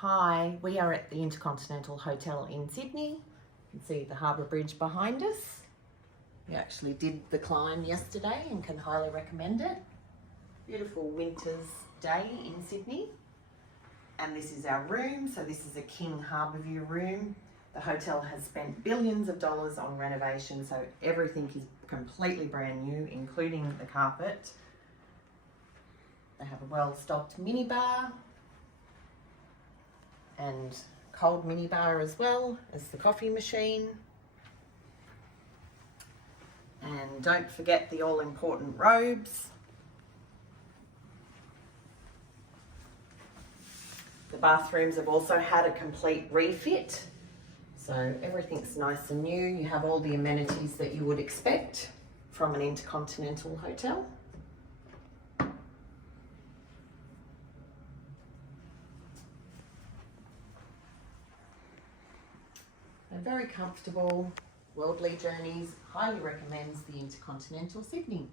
Hi, we are at the Intercontinental Hotel in Sydney. You can see the Harbour Bridge behind us. We actually did the climb yesterday and can highly recommend it. Beautiful winter's day in Sydney. And this is our room. So this is a king harbour view room. The hotel has spent billions of dollars on renovation, so everything is completely brand new, including the carpet. They have a well-stocked minibar and cold minibar as well as the coffee machine. And don't forget the all-important robes. The bathrooms have also had a complete refit, so everything's nice and new. You have all the amenities that you would expect from an Intercontinental hotel. They're very comfortable, worldly journeys. Highly recommends the Intercontinental Sydney.